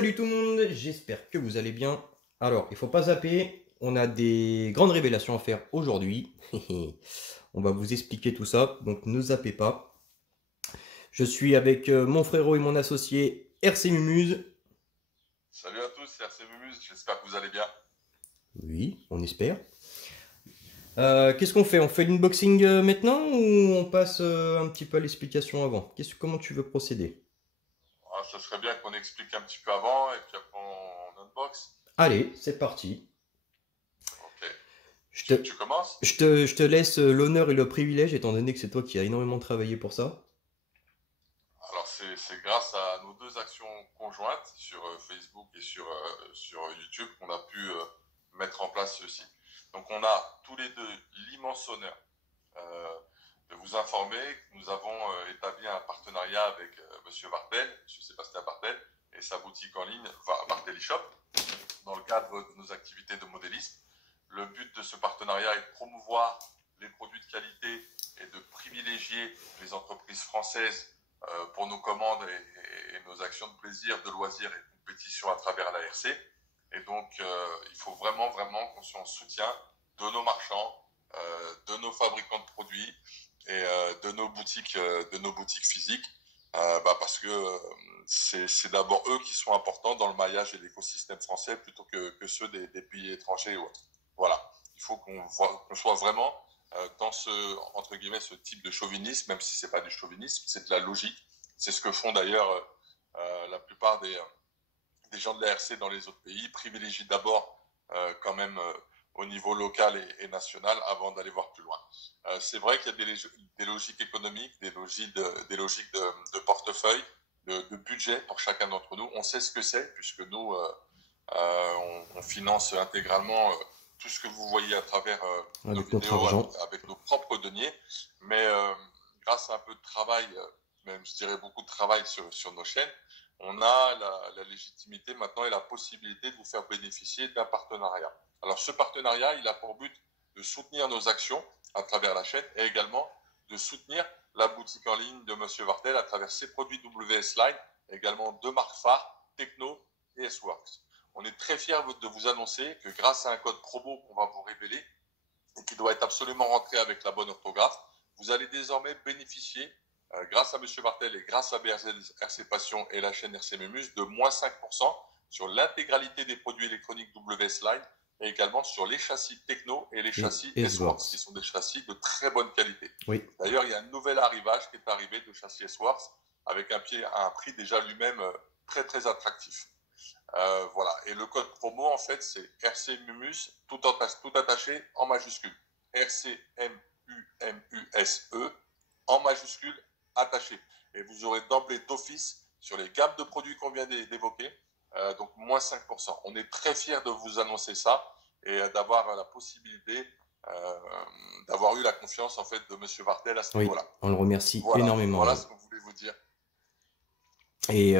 Salut tout le monde, j'espère que vous allez bien. Alors, il faut pas zapper, on a des grandes révélations à faire aujourd'hui. On va vous expliquer tout ça, donc ne zappez pas. Je suis avec mon frérot et mon associé RC Mumuse. Salut à tous, c'est RC Mumuse, j'espère que vous allez bien. Oui, on espère. Qu'est-ce qu'on fait? On fait l'unboxing maintenant ou on passe un petit peu à l'explication avant? Comment tu veux procéder? Ça serait bien qu'on explique un petit peu avant et puis après on unbox. Allez, c'est parti. Ok. Je Tu, te, tu commences? je te laisse l'honneur et le privilège, étant donné que c'est toi qui as énormément travaillé pour ça. Alors c'est grâce à nos deux actions conjointes sur Facebook et sur YouTube qu'on a pu mettre en place ceci. Donc on a tous les deux l'immense honneur euh, de vous informer que nous avons établi un partenariat avec Monsieur Vartel, Monsieur Sébastien Vartel, et sa boutique en ligne Vartel Shop, dans le cadre de nos activités de modélisme. Le but de ce partenariat est de promouvoir les produits de qualité et de privilégier les entreprises françaises pour nos commandes et nos actions de plaisir, de loisirs et de compétition à travers la RC. Et donc, il faut vraiment qu'on soit en soutien de nos marchands, de nos fabricants de produits et de nos boutiques physiques, parce que c'est d'abord eux qui sont importants dans le maillage et l'écosystème français plutôt que ceux des pays étrangers ou autres. Voilà, il faut qu'on soit vraiment dans entre guillemets, ce type de chauvinisme, même si c'est pas du chauvinisme, c'est de la logique. C'est ce que font d'ailleurs la plupart des gens de la RC dans les autres pays, privilégient d'abord quand même au niveau local et national avant d'aller voir plus loin. C'est vrai qu'il y a des logiques économiques, des logiques de portefeuille, de budget pour chacun d'entre nous. On sait ce que c'est puisque nous, on finance intégralement tout ce que vous voyez à travers nos Avec notre vidéos argent. avec nos propres deniers. Mais grâce à un peu de travail, même je dirais beaucoup de travail sur nos chaînes, on a la légitimité maintenant et la possibilité de vous faire bénéficier d'un partenariat. Alors ce partenariat, il a pour but de soutenir nos actions à travers la chaîne et également de soutenir la boutique en ligne de Monsieur Vartel à travers ses produits WS Line, également deux marques phares, Techno et S-Works. On est très fiers de vous annoncer que grâce à un code promo qu'on va vous révéler et qui doit être absolument rentré avec la bonne orthographe, vous allez désormais bénéficier grâce à Monsieur Vartel et grâce à RC Passion et la chaîne RC Mémus, de moins 5% sur l'intégralité des produits électroniques WS Line et également sur les châssis Techno et les Et châssis S-Works, qui S-Works. sont des châssis de très bonne qualité. Oui. D'ailleurs, il y a un nouvel arrivage qui est arrivé de châssis S-Works avec un prix déjà lui-même très attractif. Voilà. Et le code promo, en fait, c'est RC Mumus, tout attaché en majuscule. RCMUMUSE en majuscule attaché. Et vous aurez d'emblée d'office sur les gammes de produits qu'on vient d'évoquer, donc moins 5%. On est très fiers de vous annoncer ça et d'avoir la possibilité d'avoir eu la confiance en fait de Monsieur Vartel à ce Oui, niveau-là. on le remercie énormément Voilà même. ce qu'on voulait vous dire. Et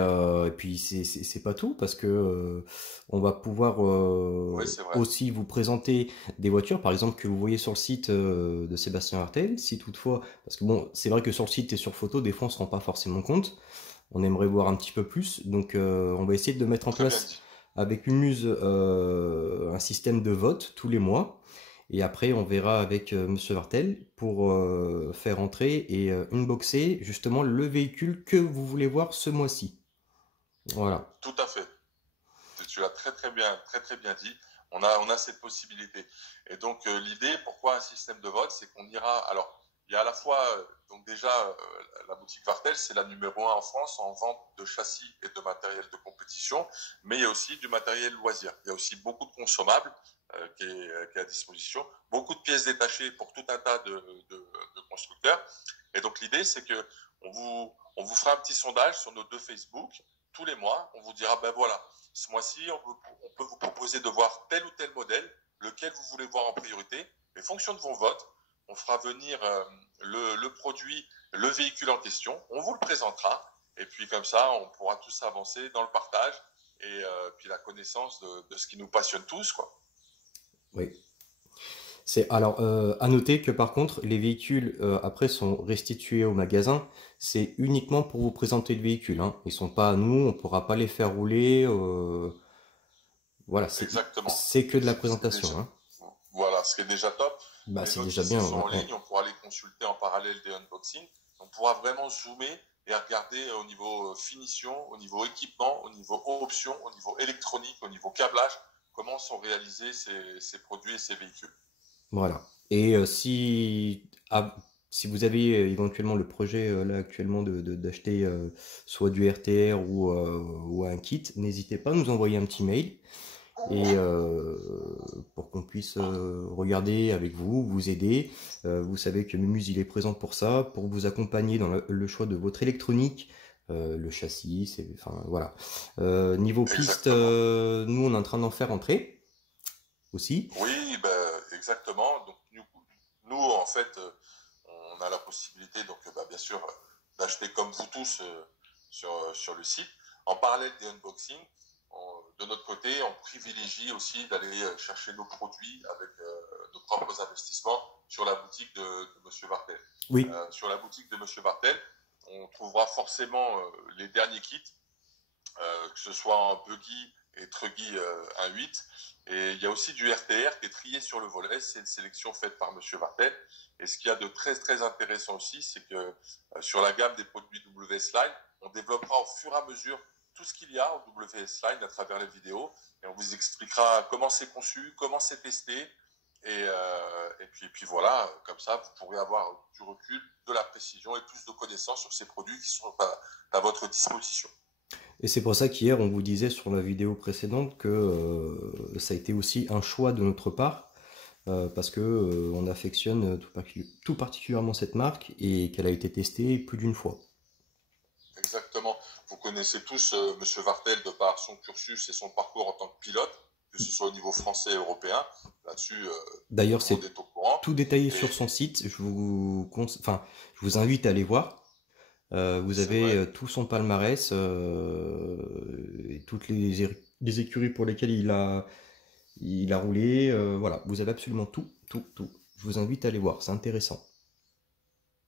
puis c'est pas tout parce que on va pouvoir Oui, c'est vrai. aussi vous présenter des voitures, par exemple que vous voyez sur le site de Sébastien Hartel, si toutefois, parce que bon, c'est vrai que sur le site et sur photo, des fois on se rend pas forcément compte. On aimerait voir un petit peu plus, donc on va essayer de mettre en Très bien place dit. avec Mumuse un système de vote tous les mois. Et après, on verra avec Monsieur Vartel pour faire entrer et unboxer justement le véhicule que vous voulez voir ce mois-ci. Voilà. Tout à fait. Tu as très bien dit. On a cette possibilité. Et donc l'idée, pourquoi un système de vote, c'est qu'on ira. Alors, il y a à la fois donc déjà la boutique Vartel, c'est la numéro un en France en vente de châssis et de matériel de compétition, mais il y a aussi du matériel loisir. Il y a aussi beaucoup de consommables qui est à disposition, beaucoup de pièces détachées pour tout un tas de constructeurs. Et donc l'idée, c'est que on vous fera un petit sondage sur nos deux Facebook tous les mois. On vous dira ben voilà, ce mois-ci, on peut vous proposer de voir tel ou tel modèle, lequel vous voulez voir en priorité. Et fonction de vos votes, on fera venir le produit, le véhicule en question, on vous le présentera, et puis comme ça, on pourra tous avancer dans le partage et puis la connaissance de ce qui nous passionne tous, quoi. Oui. Alors, à noter que par contre, les véhicules après sont restitués au magasin. C'est uniquement pour vous présenter le véhicule, hein. Ils sont pas à nous, on pourra pas les faire rouler. Voilà, Exactement. c'est que de la C'est présentation, déjà, hein. voilà, ce qui est déjà top. Bah, Les c'est déjà notices, bien. elles sont en ligne, on pourra les consulter en parallèle des unboxings. On pourra vraiment zoomer et regarder au niveau finition, au niveau équipement, au niveau options, au niveau électronique, au niveau câblage, comment sont réalisés ces produits et ces véhicules. Voilà. Et si vous avez éventuellement le projet là actuellement d'acheter soit du RTR ou un kit, n'hésitez pas à nous envoyer un petit mail et pour qu'on puisse regarder avec vous, vous aider. Vous savez que Mumuse il est présent pour ça, pour vous accompagner dans le choix de votre électronique, le châssis, enfin voilà. Niveau piste, Exactement. nous on est en train d'en faire entrer aussi. Oui, ben, exactement. Donc, nous, en fait, on a la possibilité, donc, bah, bien sûr, d'acheter comme vous tous sur le site. En parallèle des unboxings, de notre côté, on privilégie aussi d'aller chercher nos produits avec nos propres investissements sur la boutique de Monsieur Vartel. Oui. Sur la boutique de Monsieur Vartel, on trouvera forcément les derniers kits, que ce soit en buggy et truggy 1.8. Et il y a aussi du RTR qui est trié sur le volet. C'est une sélection faite par Monsieur Vartel. Et ce qu'il y a de très très intéressant aussi, c'est que sur la gamme des produits WS Line, on développera au fur et à mesure tout ce qu'il y a en WS Line à travers les vidéos. Et on vous expliquera comment c'est conçu, comment c'est testé. Et puis voilà, comme ça, vous pourrez avoir du recul, de la précision et plus de connaissances sur ces produits qui sont à votre disposition. Et c'est pour ça qu'hier, on vous disait sur la vidéo précédente que ça a été aussi un choix de notre part, parce que on affectionne tout particulièrement cette marque et qu'elle a été testée plus d'une fois. Exactement. Vous connaissez tous Monsieur Vartel de par son cursus et son parcours en tant que pilote, que ce soit au niveau français et européen. Là-dessus, D'ailleurs, tout le c'est monde est au courant. tout détaillé sur son site. Je vous invite à aller voir. Vous C'est avez vrai. tout son palmarès et toutes les écuries pour lesquelles il a roulé. Voilà, vous avez absolument tout, tout, tout. Je vous invite à aller voir, c'est intéressant.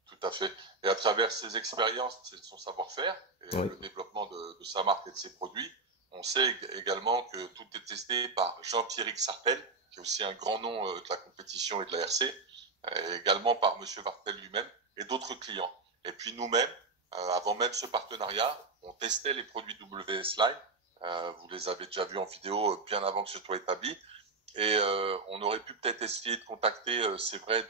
Tout à fait. Et à travers ses expériences et son savoir-faire et Oui. le développement de sa marque et de ses produits, on sait également que tout est testé par Jean-Pierre Sarpel, qui est aussi un grand nom de la compétition et de la RC, et également par Monsieur Vartel lui-même et d'autres clients. Et puis nous-mêmes, avant même ce partenariat, on testait les produits WS Line. Vous les avez déjà vus en vidéo bien avant que ce soit établi. Et on aurait pu peut-être essayer de contacter, c'est vrai,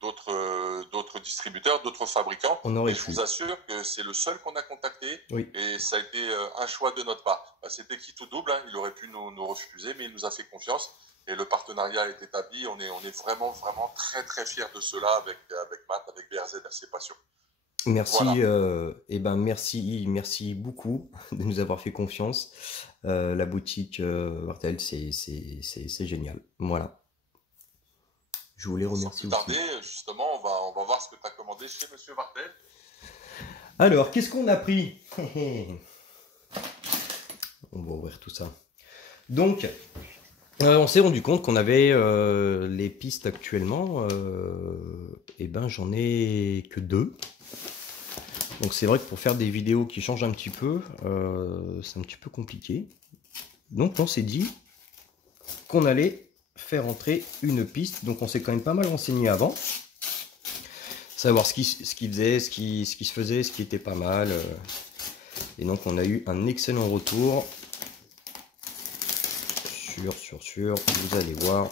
d'autres distributeurs, d'autres fabricants. On aurait Et je pu. vous assure que c'est le seul qu'on a contacté. Oui. Et ça a été un choix de notre part. C'était qui tout double, hein. Il aurait pu nous refuser, mais il nous a fait confiance. Et le partenariat est établi. On est vraiment, vraiment très, très fiers de cela avec Matt, avec BRZ RC Passion. Merci, Voilà. merci beaucoup de nous avoir fait confiance. La boutique Vartel, c'est génial. Voilà. Je voulais Sans remercier plus aussi. tarder, justement, on va voir ce que tu as commandé chez Monsieur Vartel. Alors, qu'est-ce qu'on a pris? On va ouvrir tout ça. Donc, on s'est rendu compte qu'on avait les pistes actuellement. Et ben, j'en ai que 2. Donc c'est vrai que pour faire des vidéos qui changent un petit peu, c'est un petit peu compliqué. Donc on s'est dit qu'on allait faire entrer une piste. Donc on s'est quand même pas mal renseigné avant. Savoir ce qui faisait, ce qui se faisait, ce qui était pas mal. Et donc on a eu un excellent retour. Vous allez voir.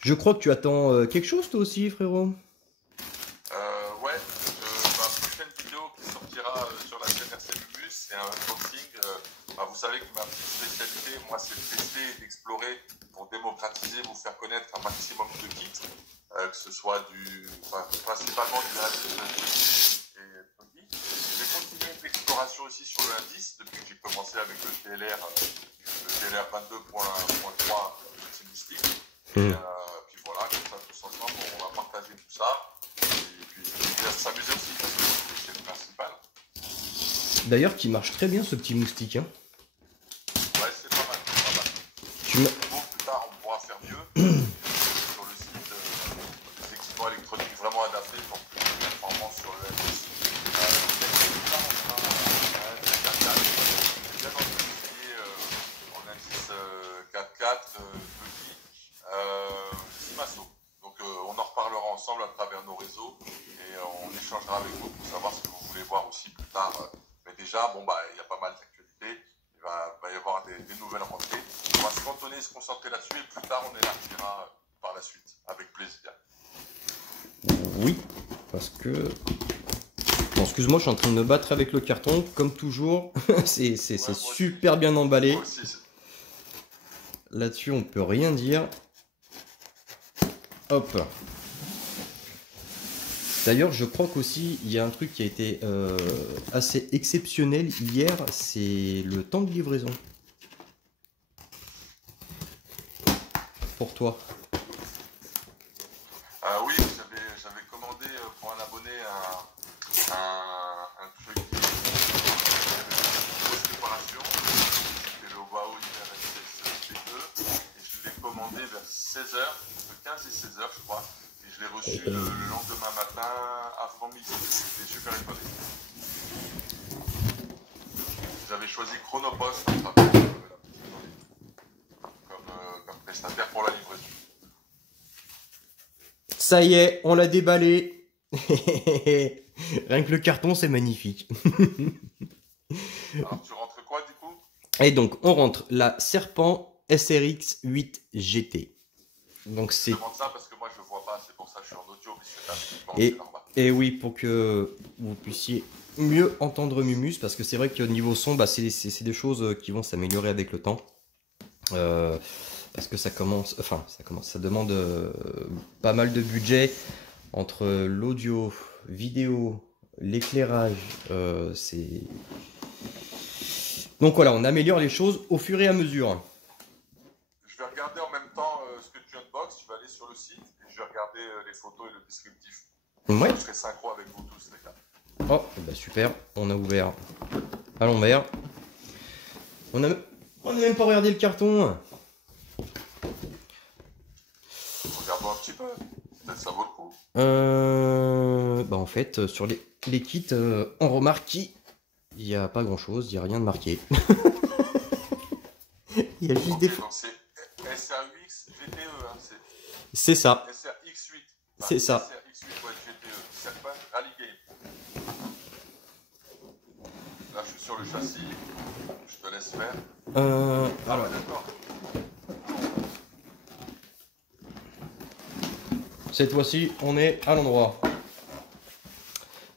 Je crois que tu attends quelque chose toi aussi, frérot. Ouais, ma prochaine vidéo qui sortira sur la chaîne RC Mumuse, c'est un unboxing. Vous savez que ma petite spécialité, moi, c'est de tester et d'explorer pour démocratiser, vous faire connaître un maximum de kits, que ce soit principalement du indice et buggy. J'ai continué l'exploration aussi sur le indice depuis que j'ai commencé avec le TLR 22.3 Team Mystique. Puis voilà, comme ça, tous ensemble, on va partager tout ça. Et puis s'amuser aussi, parce que c'est le principal. D'ailleurs, qui marche très bien ce petit moustique. Hein. Ouais, c'est pas mal, c'est pas mal. Plus tard, on pourra faire mieux sur le site des équipements électroniques vraiment adaptés pour plus de performance sur le MS. J'ai bien envie d'essayer en indice 4.4, Simasso. Donc on en reparlera ensemble à travers nos réseaux et on échangera avec vous pour savoir ce que vous voulez voir aussi plus tard. Mais déjà, bon, bah, il y a pas mal d'actualités. Il va y avoir des nouvelles rentrées. On va se cantonner, se concentrer là-dessus et plus tard on élargira par la suite, avec plaisir. Oui, parce que... Bon, excuse-moi, je suis en train de me battre avec le carton, comme toujours. c'est super bien emballé. Là-dessus, on peut rien dire. Hop. D'ailleurs, je crois qu'aussi, il y a un truc qui a été assez exceptionnel hier, c'est le temps de livraison. Pour toi. Oui, j'avais commandé pour un abonné un truc de préparation. C'était le Huawei RSS P2 et je l'ai commandé vers 16h, entre 15 et 16h je crois. Et je l'ai reçu le lendemain matin avant midi. J'étais super étonné. J'avais choisi Chronopost comme prestataire pour la livraison. Ça y est, on l'a déballé. Rien que le carton, c'est magnifique. Alors, tu rentres quoi du coup? Et donc, on rentre la Serpent SRX 8 GT. Donc, c'est... Je demande ça parce que moi, je ne vois pas. C'est pour ça que je suis en audio. Mais c'est normal. Et oui, pour que vous puissiez mieux entendre Mumus, parce que c'est vrai qu'au niveau son, bah, c'est des choses qui vont s'améliorer avec le temps. Parce que ça demande pas mal de budget entre l'audio, vidéo, l'éclairage. Donc voilà, on améliore les choses au fur et à mesure. Je vais regarder en même temps ce que tu unboxes. Je vais aller sur le site et je vais regarder les photos et le descriptif. Ouais. Je serai synchro avec vous tous, les gars. Oh, bah super, on a ouvert à l'envers. On a même pas regardé le carton. Regardons un petit peu, peut-être ça vaut le coup. Bah en fait, sur les kits, on remarque qu'il n'y a pas grand-chose, il n'y a rien de marqué. Il y a juste des... Donc c'est SRX GTE, hein, c'est ça. SRX8. C'est ça. SRX8, ouais, GTE, Serpent Rally Game. Là, je suis sur le châssis, je te laisse faire. Alors... d'accord. Cette fois-ci, on est à l'endroit.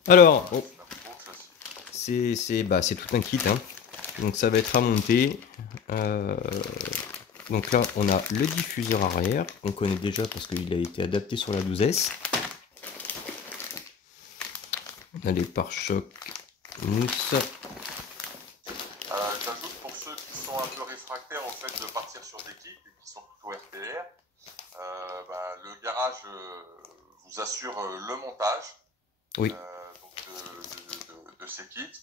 Alors, oh, c'est tout un kit, hein. Donc ça va être à monter. Donc là, on a le diffuseur arrière, qu'on connaît déjà parce qu'il a été adapté sur la 12S. On a les pare-chocs mousse. J'ajoute pour ceux qui sont un peu réfractaires au fait de partir sur des kits et qui sont plutôt RPR, le garage vous assure le montage. Oui. De ces kits,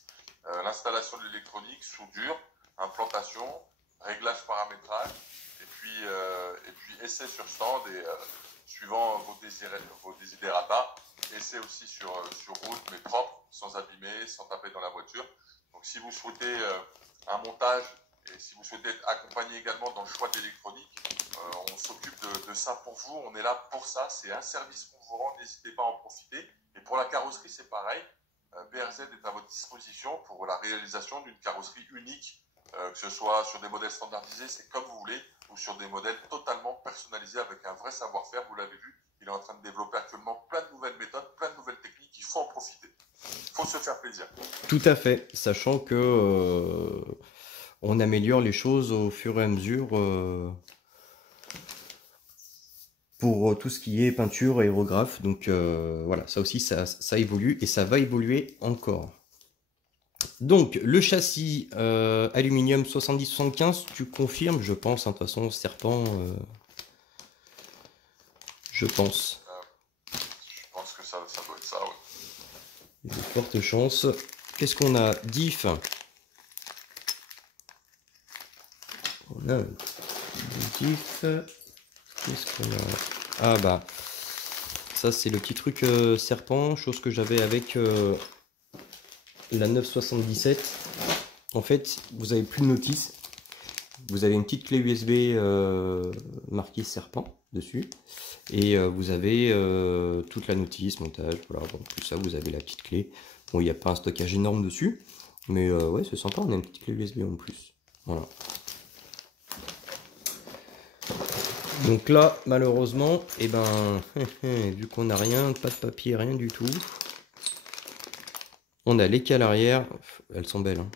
l'installation de l'électronique, soudure, implantation, réglage paramétrage, et puis essai sur stand et suivant vos desiderata, essai aussi sur route, mais propre, sans abîmer, sans taper dans la voiture. Donc si vous souhaitez un montage et si vous souhaitez être accompagné également dans le choix de l'électronique, on s'occupe de ça pour vous, on est là pour ça, c'est un service qu'on vous rend, n'hésitez pas à en profiter. Et pour la carrosserie, c'est pareil. BRZ est à votre disposition pour la réalisation d'une carrosserie unique, que ce soit sur des modèles standardisés, c'est comme vous voulez, ou sur des modèles totalement personnalisés avec un vrai savoir-faire. Vous l'avez vu, il est en train de développer actuellement plein de nouvelles méthodes, plein de nouvelles techniques, il faut en profiter. Il faut se faire plaisir. Tout à fait, sachant que on améliore les choses au fur et à mesure pour tout ce qui est peinture, aérographe. Donc voilà, ça aussi, ça évolue et ça va évoluer encore. Donc le châssis aluminium 70-75, tu confirmes, je pense, hein, de toute façon, Serpent, je pense. Je pense que ça doit être ça, oui. Il y a de fortes chances. Qu'est-ce qu'on a? Diff. On a diff. Qu'est-ce qu'on a? Ah bah, ça c'est le petit truc serpent, chose que j'avais avec la 977. En fait, vous avez plus de notice. Vous avez une petite clé USB marquée serpent dessus. Et vous avez toute la notice, montage, voilà. Bon, plus ça, vous avez la petite clé. Bon, il n'y a pas un stockage énorme dessus. Mais ouais, c'est sympa, on a une petite clé USB en plus. Voilà. Donc là, malheureusement, et ben, vu qu'on n'a rien, pas de papier, rien du tout. On a les cales arrière. Elles sont belles, hein.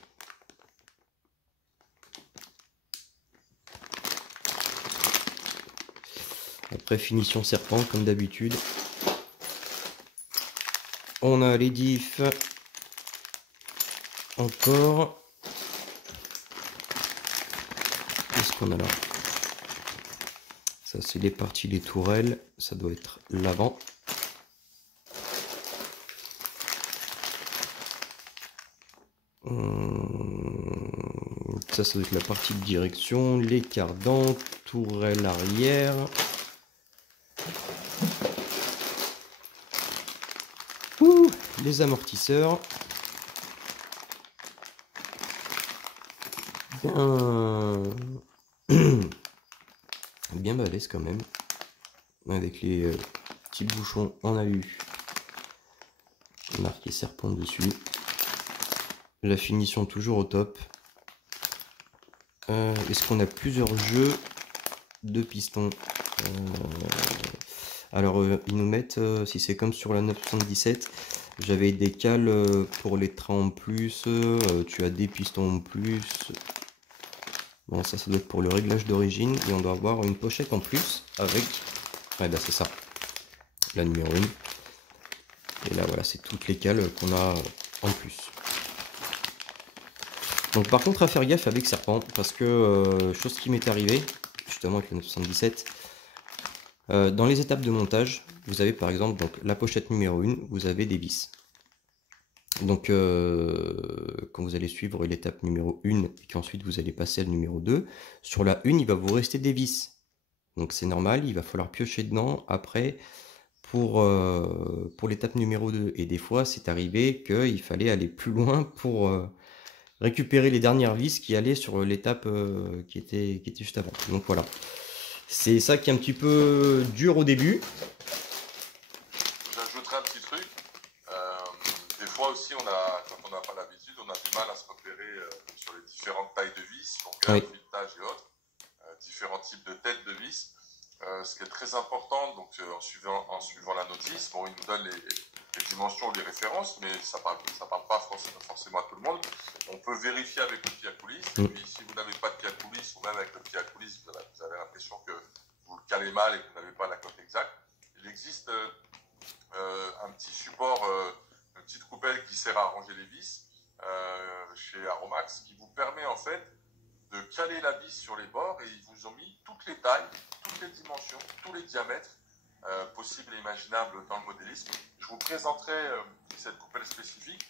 Après, finition serpent, comme d'habitude. On a les diffs. Encore. Qu'est-ce qu'on a là? Ça, c'est les parties des tourelles. Ça doit être l'avant. Ça doit être la partie de direction. Les cardans, tourelle arrière. Ouh, les amortisseurs. Bien balèze quand même. Avec les petits bouchons en alu. Marqué serpent dessus. La finition toujours au top. Est-ce qu'on a plusieurs jeux de pistons? Alors ils nous mettent, si c'est comme sur la 977, j'avais des cales pour les trains en plus, tu as des pistons en plus. Bon, ça doit être pour le réglage d'origine, et on doit avoir une pochette en plus avec, ouais bah c'est ça, la numéro 1. Et là voilà, c'est toutes les cales qu'on a en plus. Donc par contre à faire gaffe avec serpent, parce que chose qui m'est arrivée justement avec le 977, dans les étapes de montage, vous avez par exemple donc la pochette numéro 1, vous avez des vis. Donc quand vous allez suivre l'étape numéro 1 et qu'ensuite vous allez passer à la numéro 2, sur la 1 il va vous rester des vis. Donc c'est normal, il va falloir piocher dedans après pour l'étape numéro 2. Et des fois c'est arrivé qu'il fallait aller plus loin pour récupérer les dernières vis qui allaient sur l'étape qui était juste avant. Donc voilà. C'est ça qui est un petit peu dur au début. J'ajouterai un petit truc. Des fois aussi, quand on n'a pas l'habitude, on a du mal à se repérer sur les différentes tailles de vis, longueur, Oui. filetage et autres, différents types de têtes de vis. Ce qui est très important, donc en suivant la notice, bon, il nous donne les dimensions, les références, mais ça parle pas forcément à tout le monde. On peut vérifier avec le pied à coulisses, et puis si vous n'avez pas de pied à coulisses, ou même avec le pied à coulisses, vous avez l'impression que vous le calez mal et que vous n'avez pas la cote exacte. Il existe un petit support, une petite coupelle qui sert à ranger les vis chez Aromax, qui vous permet en fait de caler la vis sur les bords, et ils vous ont mis toutes les tailles, toutes les dimensions, tous les diamètres possibles et imaginables dans le modélisme. Je vous présenterai cette coupelle spécifique.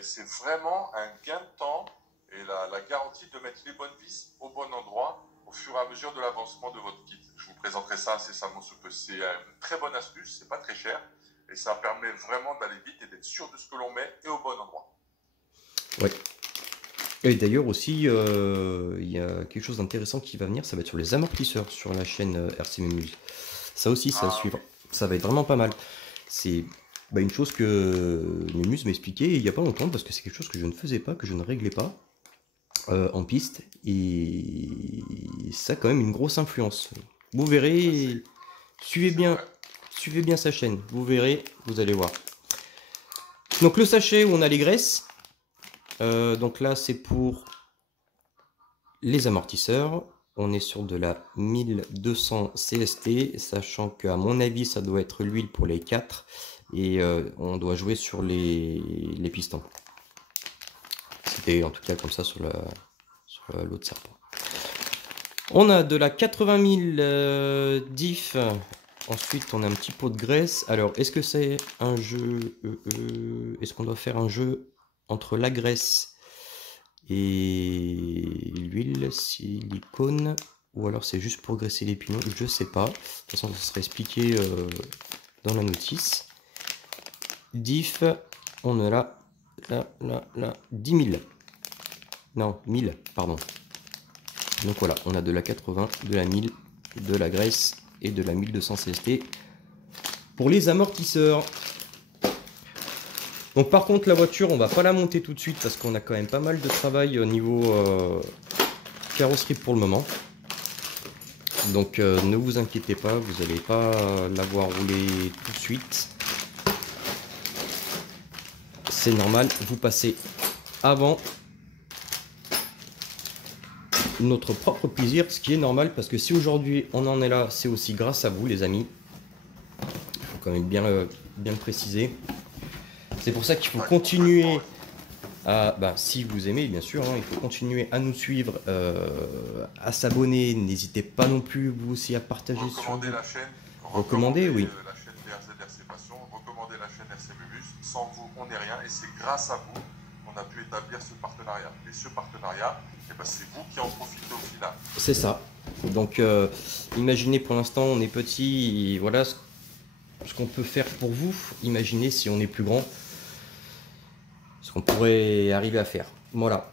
C'est vraiment un gain de temps et la garantie de mettre les bonnes vis au bon endroit au fur et à mesure de l'avancement de votre kit. Je vous présenterai ça incessamment sous peu. C'est une très bonne astuce, c'est pas très cher et ça permet vraiment d'aller vite et d'être sûr de ce que l'on met et au bon endroit. Ouais. Et d'ailleurs aussi, il y a quelque chose d'intéressant qui va venir, ça va être sur les amortisseurs sur la chaîne RC Mémuse. Ça aussi, ça va suivre. Ça va être vraiment pas mal. C'est une chose que Mémuse m'expliquait il n'y a pas longtemps, parce que c'est quelque chose que je ne faisais pas, que je ne réglais pas en piste. Et ça a quand même une grosse influence. Vous verrez, suivez bien sa chaîne. Vous verrez, vous allez voir. Donc le sachet où on a les graisses. Donc là c'est pour les amortisseurs, on est sur de la 1200 CST, sachant qu'à mon avis ça doit être l'huile pour les 4 et on doit jouer sur les pistons. C'était en tout cas comme ça sur l'autre serpent. On a de la 80 000 diff. Ensuite on a un petit pot de graisse. Alors est-ce que c'est un jeu est-ce qu'on doit faire un jeu entre la graisse et l'huile silicone? ou alors c'est juste pour graisser les pilons, je sais pas. De toute façon, ça sera expliqué dans la notice. Diff, on a là, 10 000. Non, 1000, pardon. Donc voilà, on a de la 80, de la 1000, de la graisse et de la 1200 CST pour les amortisseurs. Donc par contre, la voiture, on va pas la monter tout de suite parce qu'on a quand même pas mal de travail au niveau carrosserie pour le moment. Donc ne vous inquiétez pas, vous n'allez pas la voir rouler tout de suite. C'est normal, vous passez avant notre propre plaisir, ce qui est normal parce que si aujourd'hui on en est là, c'est aussi grâce à vous les amis. Il faut quand même bien le préciser. C'est pour ça qu'il faut continuer à, si vous aimez bien sûr, hein, il faut continuer à nous suivre, à s'abonner. N'hésitez pas non plus vous aussi à partager recommander la chaîne, recommander oui. La chaîne RC Passion, recommander la chaîne RC Mumus. Sans vous, on n'est rien et c'est grâce à vous qu'on a pu établir ce partenariat. Et ce partenariat, c'est vous qui en profitez au final. C'est ça. Donc imaginez pour l'instant on est petit, et voilà ce qu'on peut faire pour vous. Imaginez si on est plus grand, ce qu'on pourrait arriver à faire. Voilà.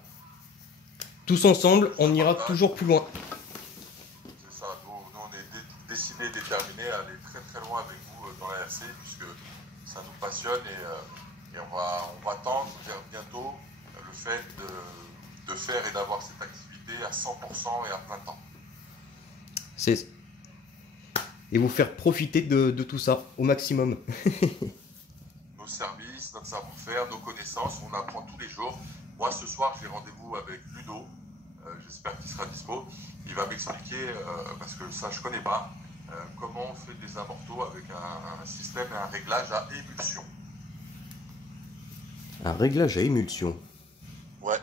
Tous ensemble, on ira toujours plus loin. C'est ça. Nous on est décidés, déterminés à aller très très loin avec vous dans la RC puisque ça nous passionne et on va tendre vers bientôt le fait de faire et d'avoir cette activité à 100% et à plein temps. Et vous faire profiter de tout ça au maximum. Nos services, notre savoir-faire, nos connaissances, on apprend tous les jours. Moi ce soir j'ai rendez-vous avec Ludo, j'espère qu'il sera dispo. Il va m'expliquer, parce que ça je connais pas, comment on fait des amortos avec un système et un réglage à émulsion. Un réglage à émulsion. Ouais,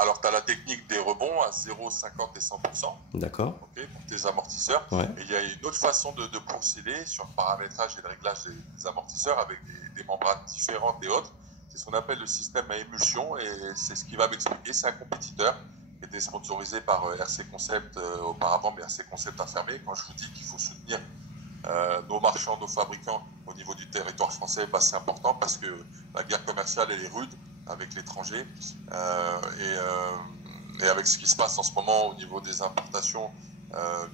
alors tu as la technique des rebonds à 0, 50 et 100%. D'accord. Okay, pour tes amortisseurs. Ouais. Et il y a une autre façon de procéder sur le paramétrage et le réglage des amortisseurs avec des membranes différentes et autres. C'est ce qu'on appelle le système à émulsion et c'est ce qu'il va m'expliquer. C'est un compétiteur qui était sponsorisé par RC Concept auparavant, mais RC Concept a fermé. Quand je vous dis qu'il faut soutenir nos marchands, nos fabricants au niveau du territoire français, c'est important parce que la guerre commerciale elle est rude avec l'étranger et avec ce qui se passe en ce moment au niveau des importations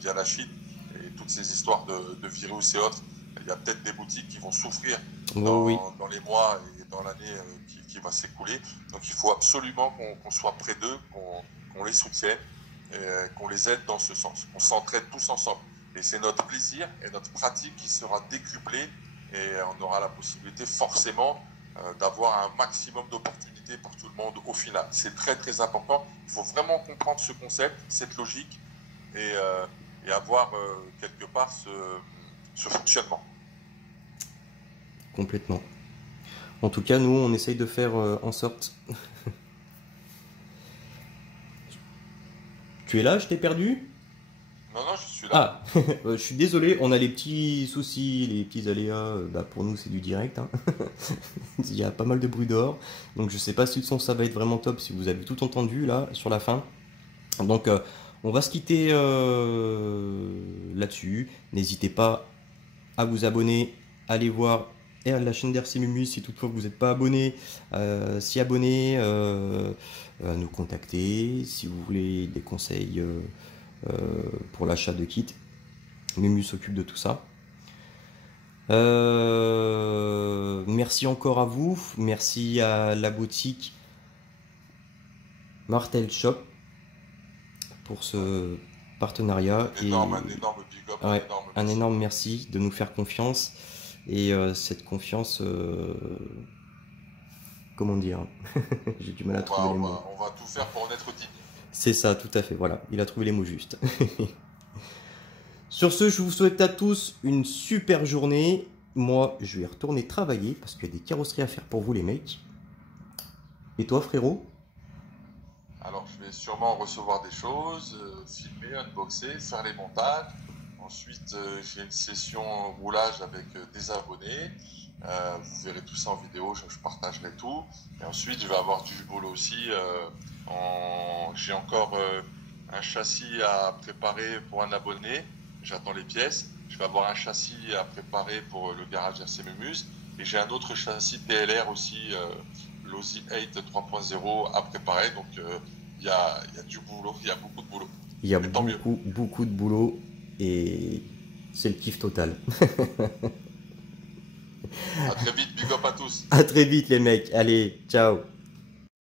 via la Chine et toutes ces histoires de virus et autres, il y a peut-être des boutiques qui vont souffrir dans les mois et dans l'année qui va s'écouler. Donc il faut absolument qu'on soit près d'eux, qu'on les soutienne, qu'on les aide dans ce sens, qu'on s'entraide tous ensemble. Et c'est notre plaisir et notre pratique qui sera décuplée et on aura la possibilité forcément d'avoir un maximum d'opportunités pour tout le monde au final. C'est très très important. Il faut vraiment comprendre ce concept, cette logique et avoir quelque part ce fonctionnement. Complètement. En tout cas, nous, on essaye de faire en sorte... Tu es là? Je t'ai perdu? Non, je suis là. Ah, je suis désolé, on a les petits soucis, les petits aléas. Pour nous, c'est du direct. Hein. Il y a pas mal de bruit dehors. Donc, je sais pas si le son, ça va être vraiment top, si vous avez tout entendu là, sur la fin. Donc, on va se quitter là-dessus. N'hésitez pas à vous abonner, allez voir la chaîne d'RC Mumus si toutefois vous n'êtes pas abonné, s'y abonner, à nous contacter si vous voulez des conseils pour l'achat de kits. Mumus s'occupe de tout ça. Merci encore à vous, merci à la boutique Martel Shop pour ce partenariat. Un énorme big up, ouais, un énorme merci de nous faire confiance. Et cette confiance, comment dire, j'ai du mal à trouver les mots. On va tout faire pour en être digne. C'est ça, tout à fait, voilà, il a trouvé les mots justes. Sur ce, je vous souhaite à tous une super journée. Moi, je vais retourner travailler parce qu'il y a des carrosseries à faire pour vous les mecs. Et toi, frérot? Alors, je vais sûrement recevoir des choses, filmer, unboxer, faire les montages. Ensuite, j'ai une session roulage avec des abonnés. Vous verrez tout ça en vidéo, je partagerai tout. Et ensuite, je vais avoir du boulot aussi. J'ai encore un châssis à préparer pour un abonné. J'attends les pièces. Je vais avoir un châssis à préparer pour le garage RC Mémuse. Et j'ai un autre châssis TLR aussi, l'Ozi 8 3.0 à préparer. Donc il y a du boulot, il y a beaucoup de boulot. Il y a Mais tant mieux. beaucoup de boulot et c'est le kiff total. À très vite, big up à tous. À très vite les mecs. Allez, ciao.